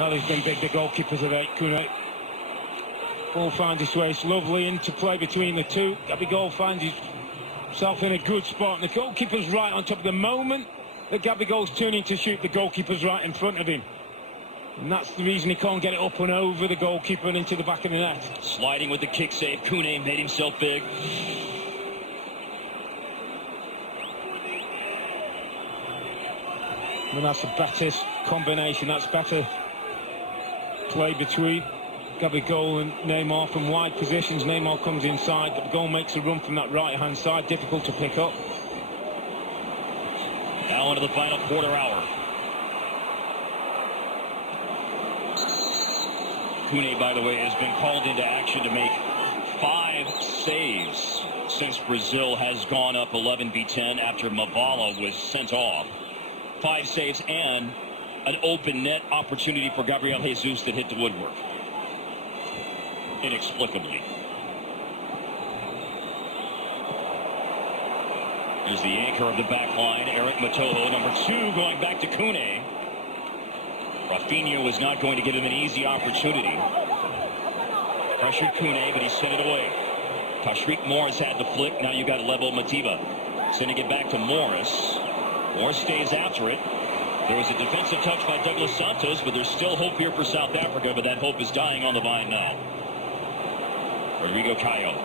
Well, he's been big, the goalkeepers of Kune. Ball finds its way, it's lovely interplay between the two. Gabigol finds himself in a good spot, and the goalkeeper's right on top. Of the moment that Gabigol's turning to shoot, the goalkeeper's right in front of him. And that's the reason he can't get it up and over the goalkeeper and into the back of the net. Sliding with the kick save, Kune made himself big. And that's a better combination, that's better play between Gabigol and Neymar from wide positions. Neymar comes inside, Gabigol makes a run from that right-hand side, difficult to pick up. Now into the final quarter hour. Kune, by the way, has been called into action to make 5 saves since Brazil has gone up 11-10 after Mavala was sent off. 5 saves and an open net opportunity for Gabriel Jesus that hit the woodwork. Inexplicably. There's the anchor of the back line, Eric Matoho, number 2, going back to Kune. Rafinha was not going to give him an easy opportunity. Pressured Kune, but he sent it away. Tashreeq Morris had the flick. Now you got Lebo Matiba sending it back to Morris. Morris stays after it. There was a defensive touch by Douglas Santos, but there's still hope here for South Africa, but that hope is dying on the vine now. Rodrigo Caio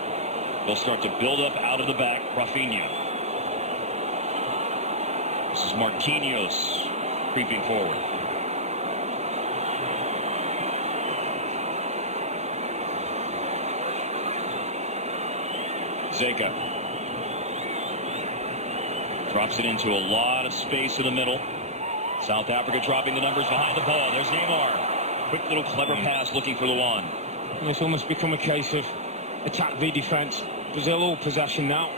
will start to build up out of the back. Rafinha. This is Marquinhos creeping forward. Zeka drops it into a lot of space in the middle. South Africa dropping the numbers behind the ball. There's Neymar. Quick little clever pass looking for Luan. And it's almost become a case of attack v defense. Brazil all possession now.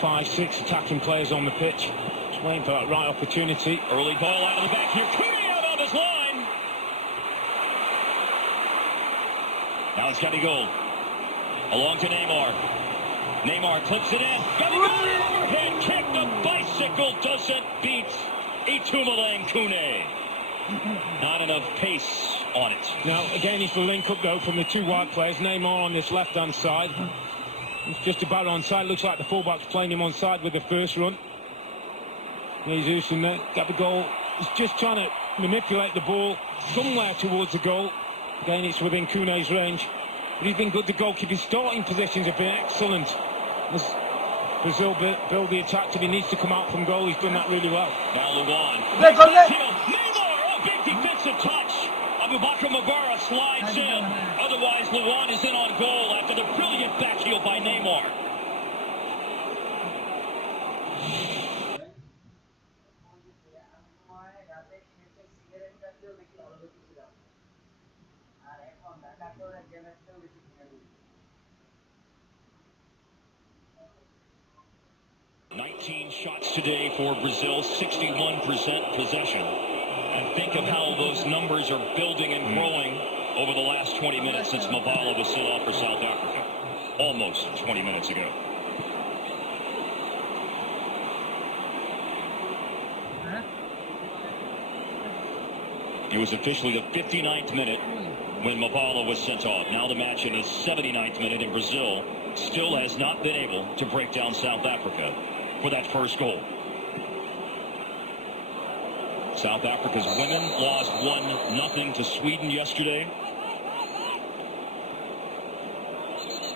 5-6 attacking players on the pitch. Just waiting for that right opportunity. Early ball out of the back here. Kune out on this line. Now it's Gabigol. Along to Neymar. Neymar clips it in. Gabigol overhead kick. The bicycle doesn't beat Itumeleng Kune. Not enough pace on it. Now again it's the link up though from the 2 wide players. Neymar on this left hand side. He's just about on side. Looks like the fullback's playing him on side with the first run. Jesus and Gabigol is just trying to manipulate the ball somewhere towards the goal. Again it's within Kune's range. But he's been good. The goalkeeper's starting positions have been excellent. As Brazil build the attack till he needs to come out from goal. He's done that really well. Now Luan. Neymar, a big defensive touch. Abubakar Mabara slides in. Otherwise, Luan is in on goal after the brilliant back heel by Neymar. Shots today for Brazil, 61% possession. And think of how those numbers are building and growing over the last 20 minutes since Mavala was sent off for South Africa. Almost 20 minutes ago. It was officially the 59th minute when Mavala was sent off. Now the match in the 79th minute, and Brazil still has not been able to break down South Africa for that first goal. South Africa's women lost 1-0 to Sweden yesterday.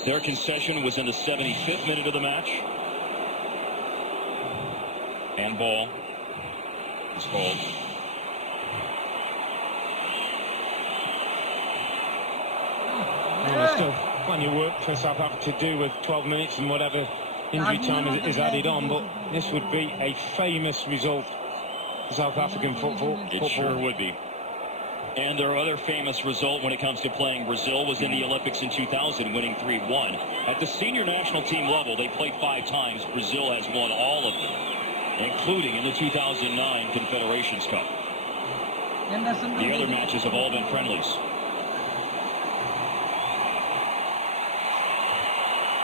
Their concession was in the 75th minute of the match. Handball is called. There's still plenty of work for South Africa to do with 12 minutes and whatever injury time is added on, but this would be a famous result for South African football. It sure would be. And their other famous result when it comes to playing Brazil was in the Olympics in 2000, winning 3-1. At the senior national team level, they played 5 times. Brazil has won all of them, including in the 2009 Confederations Cup. The other matches have all been friendlies.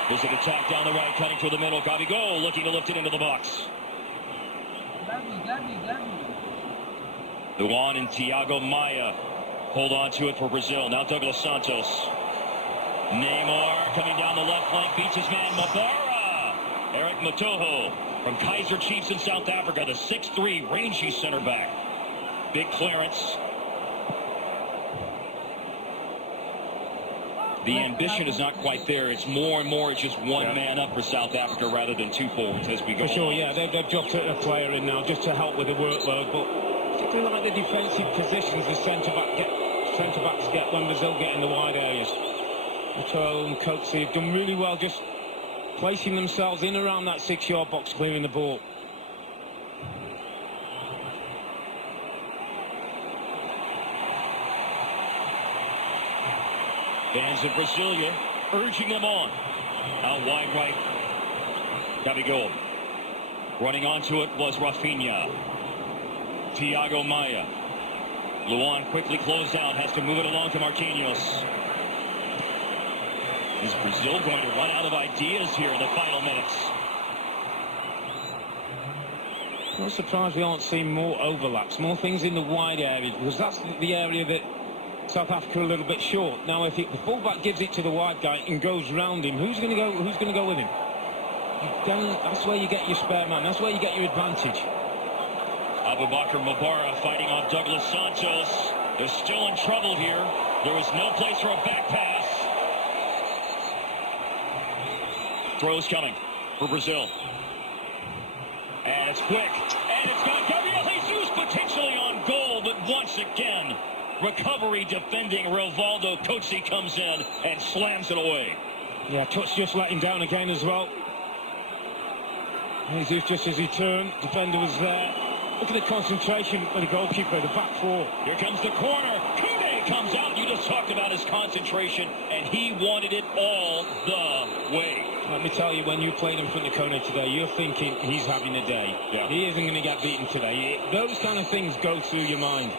There's an attack down the right, cutting through the middle. Gabigol looking to lift it into the box. Luan and Thiago Maia hold on to it for Brazil. Now Douglas Santos. Neymar coming down the left flank, beats his man Mabara. Eric Matoho from Kaiser Chiefs in South Africa, the 6'3" rangy center back. Big clearance. The ambition is not quite there. It's more and more, it's just one man up for South Africa rather than two forwards as we go For sure, along. yeah, they've dropped a player in now just to help with the workload, but particularly like the defensive positions the centre-backs get when Brazil get in the wide areas. Matoho and Coatsy have done really well just placing themselves in around that 6-yard box, clearing the ball. Fans of Brasilia urging them on. Out wide right. Gabigol. Running onto it was Rafinha. Thiago Maia. Luan quickly closed out. Has to move it along to Marquinhos. Is Brazil going to run out of ideas here in the final minutes? I'm not surprised we aren't seeing more overlaps, more things in the wide areas, because that's the area that South Africa are a little bit short. Now, if the fullback gives it to the wide guy and goes round him, who's going to go? Who's going to go with him? Then that's where you get your spare man. That's where you get your advantage. Abubakar Mabara fighting off Douglas Santos. They're still in trouble here. There was no place for a back pass. Throws coming for Brazil. And it's quick. And it's got Gabriel Jesus potentially on goal, but once again, recovery defending Rivaldo Coatsy comes in and slams it away. Yeah, touch just let him down again as well. Jesus, just as he turned, defender was there. Look at the concentration for the goalkeeper, the back four. Here comes the corner. Koundé comes out. You just talked about his concentration, and he wanted it all the way. Let me tell you, when you played in front of Kone today, you're thinking he's having a day. Yeah. He isn't going to get beaten today. Those kind of things go through your mind.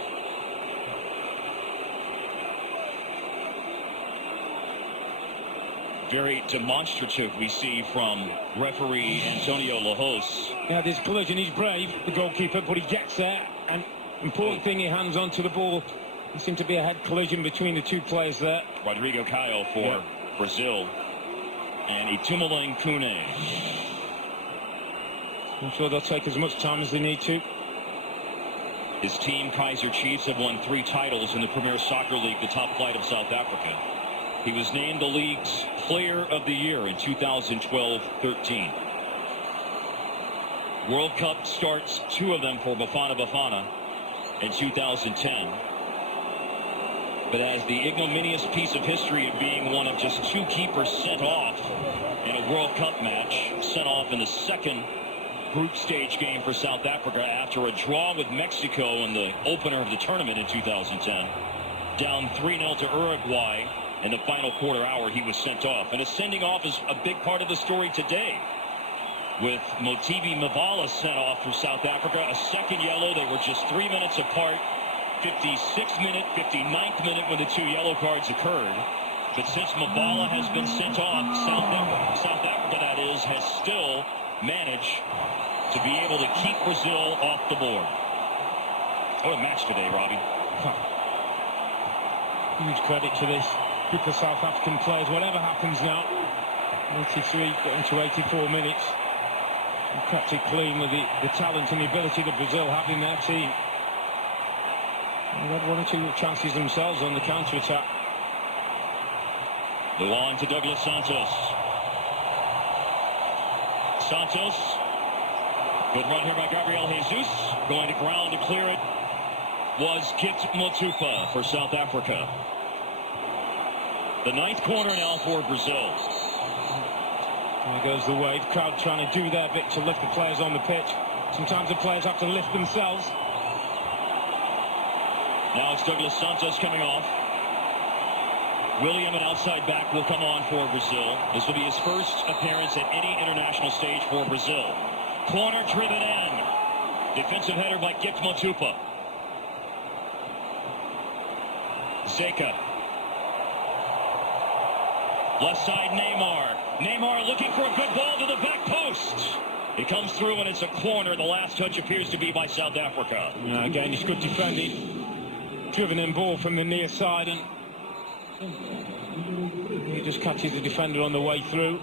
Very demonstrative we see from referee Antonio Lajos. Yeah, there's collision. He's brave, the goalkeeper, but he gets there. And important thing, he hands onto the ball. There seemed to be a head collision between the two players there. Rodrigo Caio for Brazil. And Itumeleng Koundé. I'm sure they'll take as much time as they need to. His team, Kaiser Chiefs, have won 3 titles in the Premier Soccer League, the top flight of South Africa. He was named the league's Player of the Year in 2012-13. World Cup starts, 2 of them for Bafana Bafana in 2010. But as the ignominious piece of history of being one of just 2 keepers sent off in a World Cup match, sent off in the second group stage game for South Africa after a draw with Mexico in the opener of the tournament in 2010. Down 3-0 to Uruguay. In the final quarter hour, he was sent off. And his sending off is a big part of the story today. With Motibi Mabala sent off for South Africa, a second yellow. They were just 3 minutes apart. 56th minute, 59th minute when the 2 yellow cards occurred. But since Mabala has been sent off, South Africa, that is, has still managed to be able to keep Brazil off the board. What a match today, Robbie. Huge credit to this group of South African players. Whatever happens now, 83 getting to 84 minutes. They kept it clean with the talent and the ability that Brazil have in their team. They had 1 or 2 chances themselves on the counter-attack. Luan to Douglas Santos. Santos. Good run here by Gabriel Jesus. Going to ground to clear it was Kit Motupa for South Africa. The 9th corner now for Brazil. There goes the wave. Crowd trying to do their bit to lift the players on the pitch. Sometimes the players have to lift themselves. Now it's Douglas Santos coming off. William, an outside back, will come on for Brazil. This will be his first appearance at any international stage for Brazil. Corner driven in. Defensive header by Kit Motupa. Zeka. Left side Neymar. Neymar looking for a good ball to the back post. It comes through and it's a corner. The last touch appears to be by South Africa. Again, it's good defending. Driven in ball from the near side, and he just catches the defender on the way through.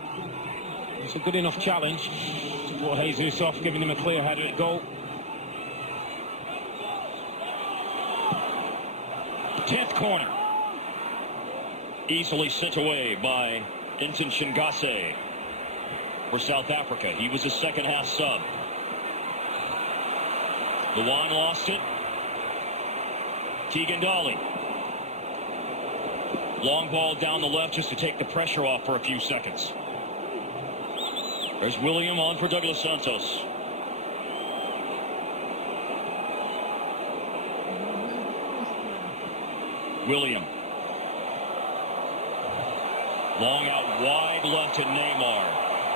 It's a good enough challenge to put Jesus off, giving him a clear header at goal. 10th corner. Easily sent away by Inton Shingase for South Africa. He was a second half sub. Luan lost it. Keegan Dolly. Long ball down the left just to take the pressure off for a few seconds. There's William on for Douglas Santos. William. Long out wide left to Neymar.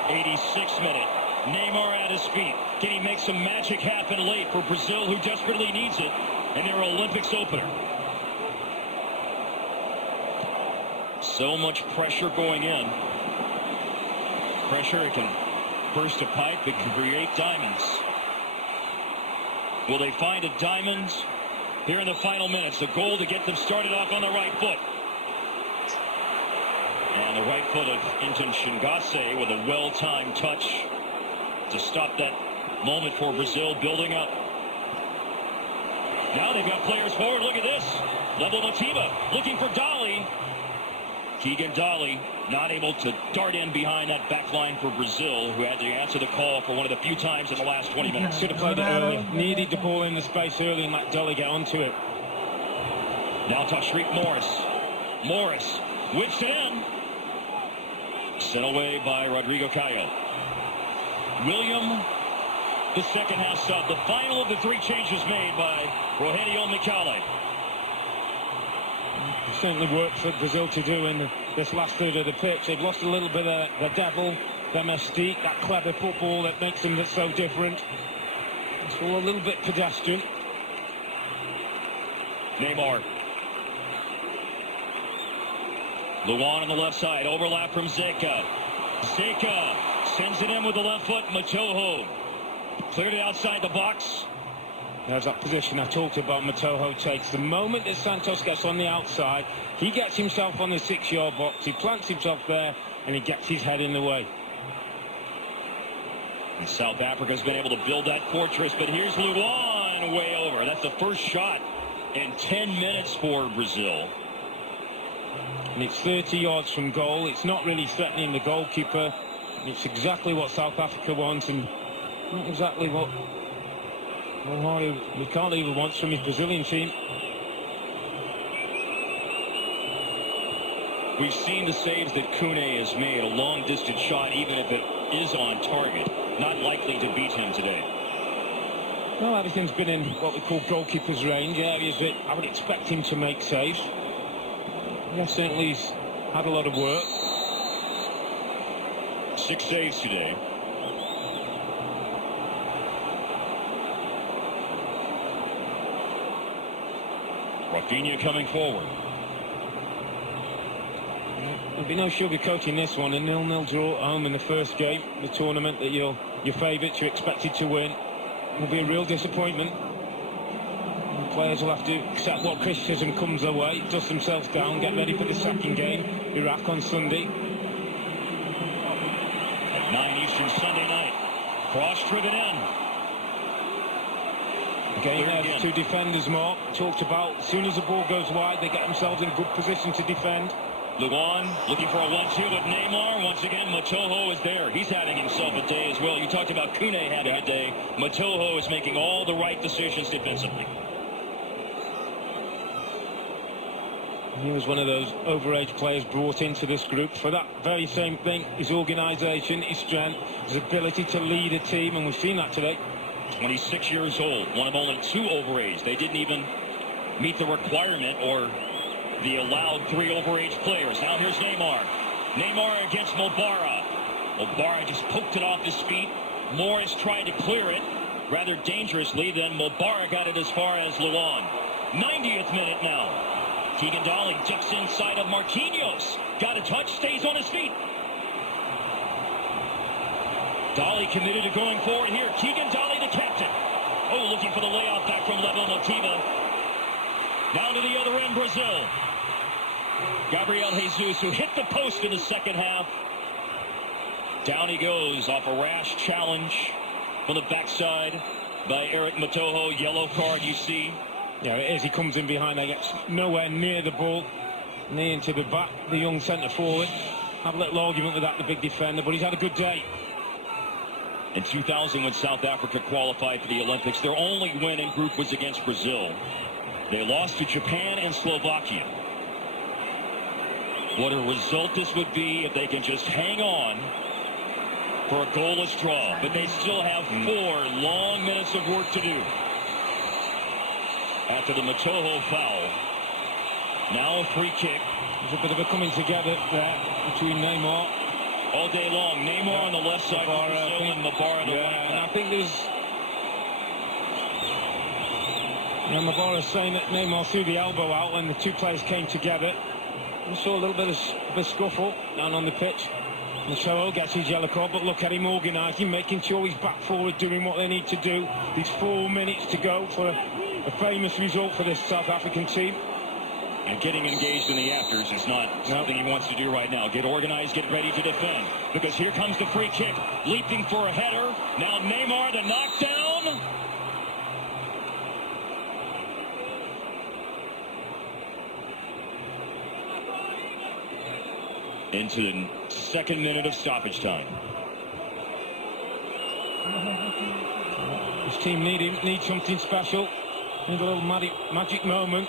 86th minute. Neymar at his feet. Can he make some magic happen late for Brazil, who desperately needs it in their Olympics opener? So much pressure going in. Pressure, it can burst a pipe, it can create diamonds. Will they find a diamond here in the final minutes? The goal to get them started off on the right foot. And the right foot of Inton Shingase with a well-timed touch to stop that moment for Brazil building up. Now they've got players forward. Look at this. Level Matiba looking for Dolly. Keegan Dolly not able to dart in behind that back line for Brazil, who had to answer the call for one of the few times in the last 20 minutes. Should have played it early. Needed the ball in the space early and let Dolly get onto it. Now Tashreeq Morris. Morris whips it in. Sent away by Rodrigo Caio. William, the second half sub. The final of the three changes made by Rogelio Micali. It certainly worked for Brazil to do in this last third of the pitch. They've lost a little bit of the devil, their mystique, that clever football that makes them look so different. It's all a little bit pedestrian. Neymar. Luan on the left side. Overlap from Zeka. Zeka sends it in with the left foot. Matoho cleared it outside the box. There's that position I talked about Matoho takes. The moment that Santos gets on the outside, he gets himself on the 6-yard box. He plants himself there and he gets his head in the way. And South Africa's been able to build that fortress, but here's Luan way over. That's the first shot in 10 minutes for Brazil. And it's 30 yards from goal. It's not really threatening the goalkeeper. It's exactly what South Africa wants and not exactly what Micali wants from his Brazilian team. We've seen the saves that Kune has made, a long-distance shot, even if it is on target. Not likely to beat him today. Well, everything's been in what we call goalkeeper's range, areas that I would expect him to make saves. Yeah, certainly he's had a lot of work. 6 saves today. Rafinha coming forward. There'll be no sugarcoating this one. A 0-0 draw at home in the first game, the tournament that your favourites, you're expected to win, will be a real disappointment. And players will have to accept what criticism comes their way, dust themselves down, get ready for the second game, Iraq on Sunday. At 9 Eastern Sunday night. Cross driven in. Again, there's two defenders, Mark. Talked about, as soon as the ball goes wide, they get themselves in good position to defend. Luan looking for a 1-2 with Neymar. Once again, Matoho is there. He's having himself a day as well. You talked about Kune having a day. Matoho is making all the right decisions defensively. He was one of those overage players brought into this group for that very same thing. His organisation, his strength, his ability to lead a team, and we've seen that today. 26 years old, one of only 2 overage. They didn't even meet the requirement or the allowed 3 overage players. Now here's Neymar. Neymar against Mobara. Mobara just poked it off his feet. Morris tried to clear it rather dangerously. Then Mobara got it as far as Luan. 90th minute now. Keegan Dolly ducks inside of Marquinhos. Got a touch, stays on his feet. Dolly committed to going forward here. Keegan Dolly, the captain. Oh, looking for the layoff back from Level Motiva. Down to the other end, Brazil. Gabriel Jesus, who hit the post in the second half. Down he goes off a rash challenge from the backside by Eric Matoho. Yellow card, you see. Yeah, as he comes in behind, he gets nowhere near the ball. Knee into the back, the young centre forward. Have a little argument with that, the big defender, but he's had a good day. In 2000, when South Africa qualified for the Olympics, their only win in group was against Brazil. They lost to Japan and Slovakia. What a result this would be if they can just hang on for a goalless draw. But they still have 4 long minutes of work to do. After the Matoho foul. Now a free kick. There's a bit of a coming together there between Neymar. All day long. Neymar on the left side for Brazil and Mabara on the right. And I think there's... Mabara's saying that Neymar threw the elbow out when the two players came together. We saw a little bit of a scuffle down on the pitch. Matoho gets his yellow card, but look at him organising, making sure he's back forward, doing what they need to do. There's 4 minutes to go for a famous result for this South African team. And getting engaged in the afters is not something he wants to do right now. Get organized, get ready to defend. Because here comes the free kick. Leaping for a header. Now Neymar, the knockdown. Into the second minute of stoppage time. This team need something special. Need a little magic moment.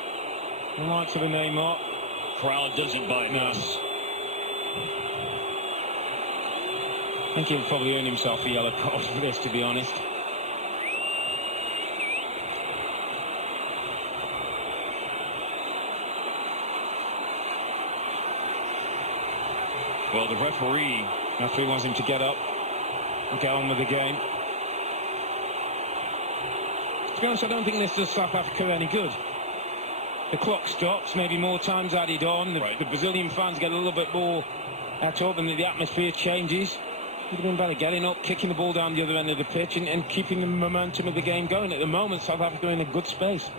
The likes of a Neymar. Crowd doesn't buy this. I think he'll probably earn himself a yellow card for this, to be honest. Well, the referee wants him to get up and get on with the game. To be honest, I don't think this does South Africa any good. The clock stops, maybe more times added on. The Brazilian fans get a little bit more at up and the atmosphere changes. Would have been better getting up, kicking the ball down the other end of the pitch and keeping the momentum of the game going. At the moment, South Africa are in a good space.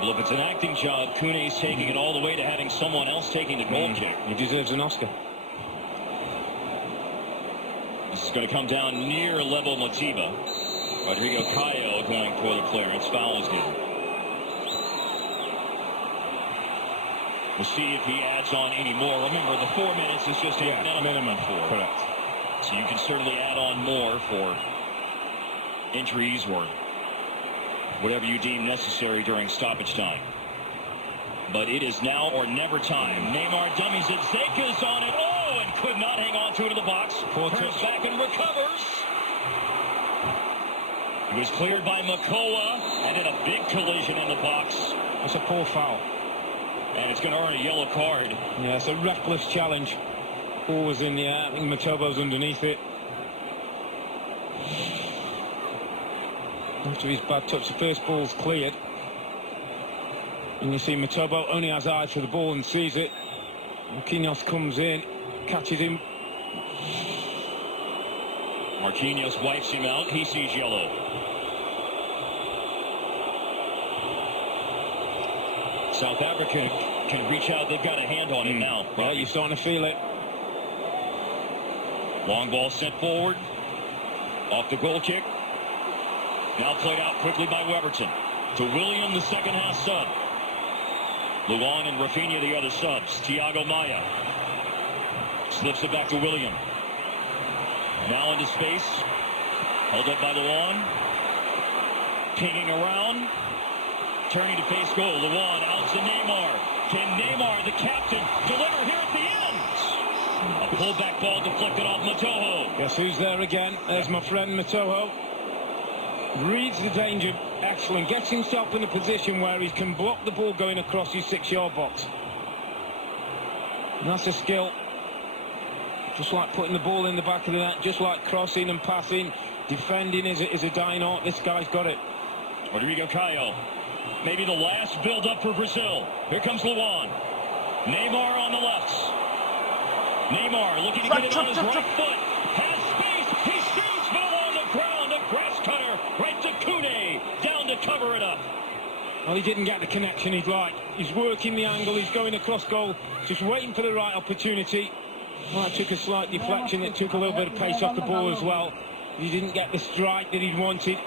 Well, if it's an acting job, Kune's taking it all the way to having someone else taking the goal kick. He deserves an Oscar. This is going to come down near Level Motiva. Rodrigo Caio going for the clearance. Foul is given. We'll see if he adds on any more. Remember, the 4 minutes is just a minimum 4. Correct. So you can certainly add on more for injuries or whatever you deem necessary during stoppage time. But it is now or never time. Neymar dummies it. Zeka's on it. Oh, and could not hang on to it in the box. Turns back and recovers. He was cleared by Makoa, and then a big collision in the box. That's a poor foul. And it's going to earn a yellow card. Yeah, it's a reckless challenge. Ball was in the air. I think Matobo's underneath it. After his bad touch, the first ball's cleared. And you see Matobo only has eyes for the ball and sees it. Marquinhos comes in, catches him. Marquinhos wipes him out. He sees yellow. South Africa can reach out. They've got a hand on him now. Yeah, you're starting to feel it. Long ball sent forward. Off the goal kick. Now played out quickly by Weberton. To William, the second half sub. Luan and Rafinha, the other subs. Thiago Maia. Slips it back to William. Now into space. Held up by Luan. Pinging around. Turning to face goal. Luan out to Neymar. Can Neymar, the captain, deliver here at the end? A pullback ball deflected off Matoho. Guess who's there again? There's my friend Matoho. Reads the danger. Excellent. Gets himself in a position where he can block the ball going across his 6-yard box. And that's a skill. Just like putting the ball in the back of the net, just like crossing and passing. Defending is a dying art. This guy's got it. Rodrigo Caio. Maybe the last build-up for Brazil. Here comes Luan. Neymar on the left. Neymar looking to get it on his right foot. Has space. He shoots, but along the ground. A grass cutter right to Kune. Down to cover it up. Well, he didn't get the connection he'd like. He's working the angle. He's going across goal. Just waiting for the right opportunity. Well, it took a slight deflection. It took a little bit of pace off the ball as well. He didn't get the strike that he'd wanted.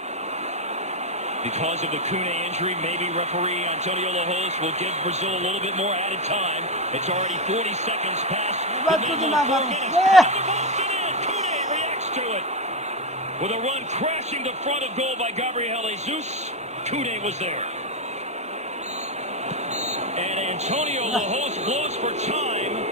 Because of the Kune injury, maybe referee Antonio Lajos will give Brazil a little bit more added time. It's already 40 seconds past the minimum 4 minutes. And the ball's in. Kune reacts to it. With a run crashing to front of goal by Gabriel Jesus, Kune was there. And Antonio Lajos blows for time.